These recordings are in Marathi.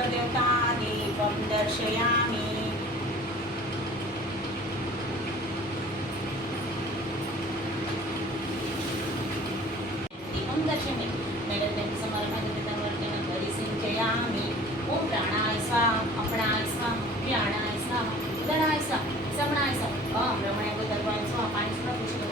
शुक्रदेवता दीपं दर्शयामि। दीपं दर्शयामि नैवेद्यं समर्पयामि परिसिञ्चयामि। ॐ प्राणाय स्वाहा अपणाय स्वाहा व्याणाय स्वाहा उदराय स्वाहा समणाय स्वाहा ॐ रमणाय सर्वाय स्वाहा पाणी सुद्धा पुष्कळ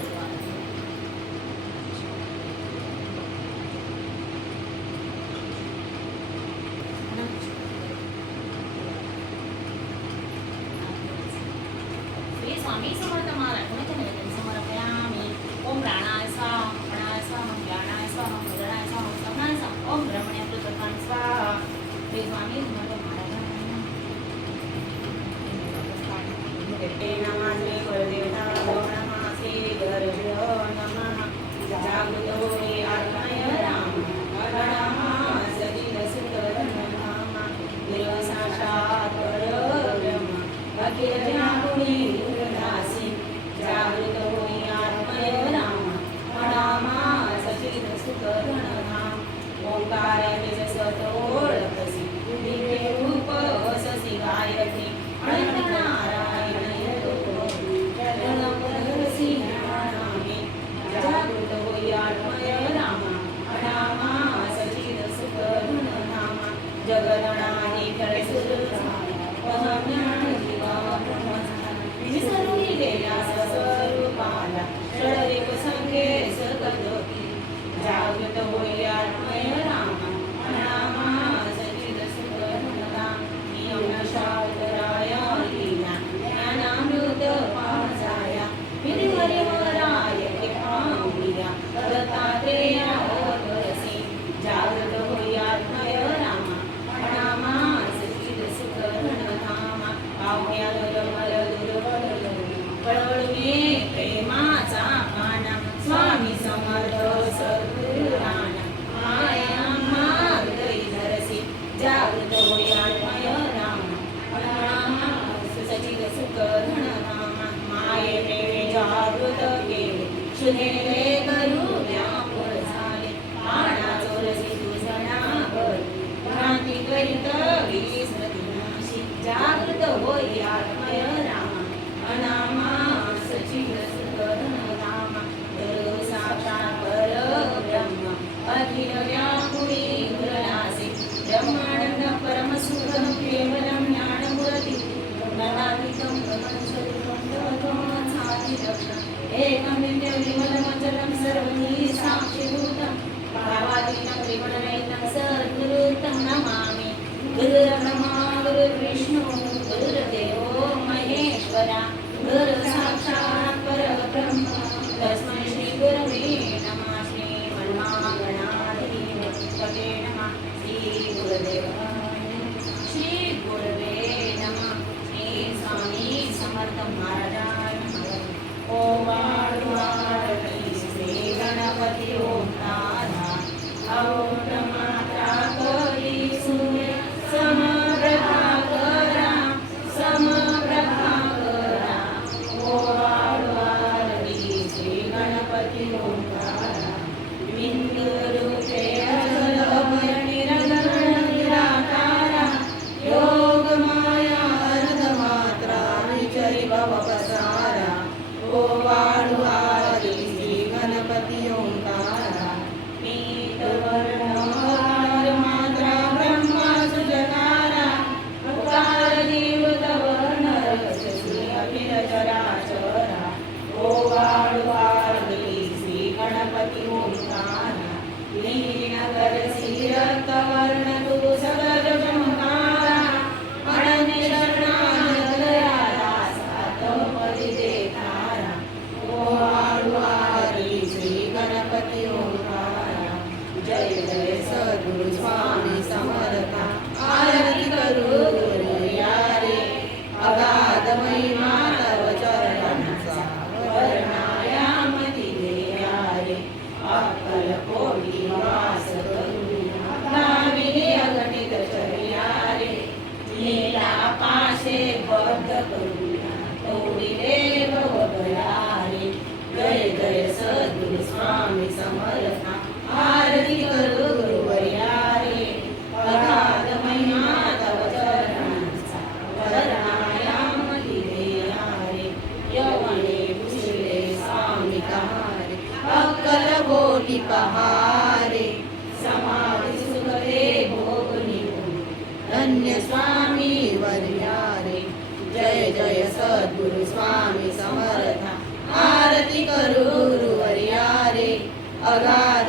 स्वामी समर्थ महाराज कोणाच्या नैवेद्यं समर्पयामि। ओम प्राणाय स्वाहा अपणाय स्वाहा व्याणाय स्वाहा उदराय स्वाहा समणाय स्वाहा ओम ब्रह्मणे सर्वाय स्वाहा। श्री स्वामी समर्थ महाराजांना नमः। श्री गुरुदेवता नमः। श्री गुरुभ्यो नमः। जागृत होई आत्मय राम नमः। सचिद सुख नमः। देव साक्षात परब्रह्म अखिल ज्ञानी जागृत होई आत्मय राम नमः। सचिद सुख धाम ओंकार तेजसत ओळखसी दिव्य रूप ससी गायत्री अनंत नारायण जगदंबरसी नामे। जागृत होई आत्मय राम नमः। सचिद सुख धाम जगदनाही कळसुर विसरून गेल्या स्वरूपाला षडरिप संख्ये सकदोती। जागृत होई आत्मय राम नमः। सचिद सुख धाम नियम शास्त्राय लीला ज्ञानामृत पाजाया विधिवराय कृपांबिया दत्तात्रेय ओरसी। जागृत होई आत्मय राम नमः। सचिद सुख धाम पाहुण्या पळवळवे प्रेमाचा पाना स्वामी समर्थ सद्गुरुराणा माया हृदय धरसी। जागृत होई आत्मय राम नमः। सचिद सुख धाम माये प्रेमे जागृत केले शुनेले करू व्याकुळ झाले पाणा चोरसी तुझणावर भ्रांती करीत विस्मृती नाशी। जागृत होई आत्मय राम नमः। सचिद सुख धाम गुरु साक्षात परब्रह्म अखिल व्यापुरी गुरुरासी। ब्रह्मानंद परम सुखं केवलं ज्ञानमूर्ति गुणातीतं एकं नित्यं विमलमचलं सर्वधी साक्षिभूतं भावातीतं त्रिगुणरहितं सद्गुरुं नमामि। गुरुर्ब्रह्मा गुरुर्विष्णु गुरुर्देवो महेश्वरा गुरु साक्षात् परब्रह्म तस्मै श्री गुरवे नमः। श्री मन्मागणाधिपते नमः। श्री गुरुदेवाय श्री गुरवे नमः। श्री स्वामी समर्थ महाराजाय नमः। ओम आरती श्री गणपती ओंकारा औढ मात्रा करी सूर्य समप्रभा करा समप्रभा करा। ओम आरती श्री गणपती ओंकारा बिंदु रूपे अचल निरंजन निराकारा योग माया अर्ध मात्रा विचरी भव पसारा। ओम आरती श्री गणपती ओंकारा पीत वर्ण मात्रा ब्रह्मा सुजकारा उकार देवत वर्ण रक्षसी अखिल चराचरा। ओम आरती श्री गणपती ओंकारा लीन करसी रक्त वर्ण तू सगळ चमकारा अनन्य शरणागत दयाला सात पदी देखारा। ओम आरती श्री गणपती ओंकारा जय जय सद्गुरु स्वामी समर्था आरती करू गुरुया रे अगाध महिमा तव चरणांचा वर्णायामती देया रे। अक्कल कोटी वास करू गाविले अगणित चर्या रे लीला पाशे बद्ध करूया तोडिले भवभया रे। जय जय सद्गुरु स्वामी समर्था आरती करू गुरुवर्या रे अगाध महिमा जय सद्गुरु स्वामी समर्थ आरती करू गुरुवर्या रे अगाध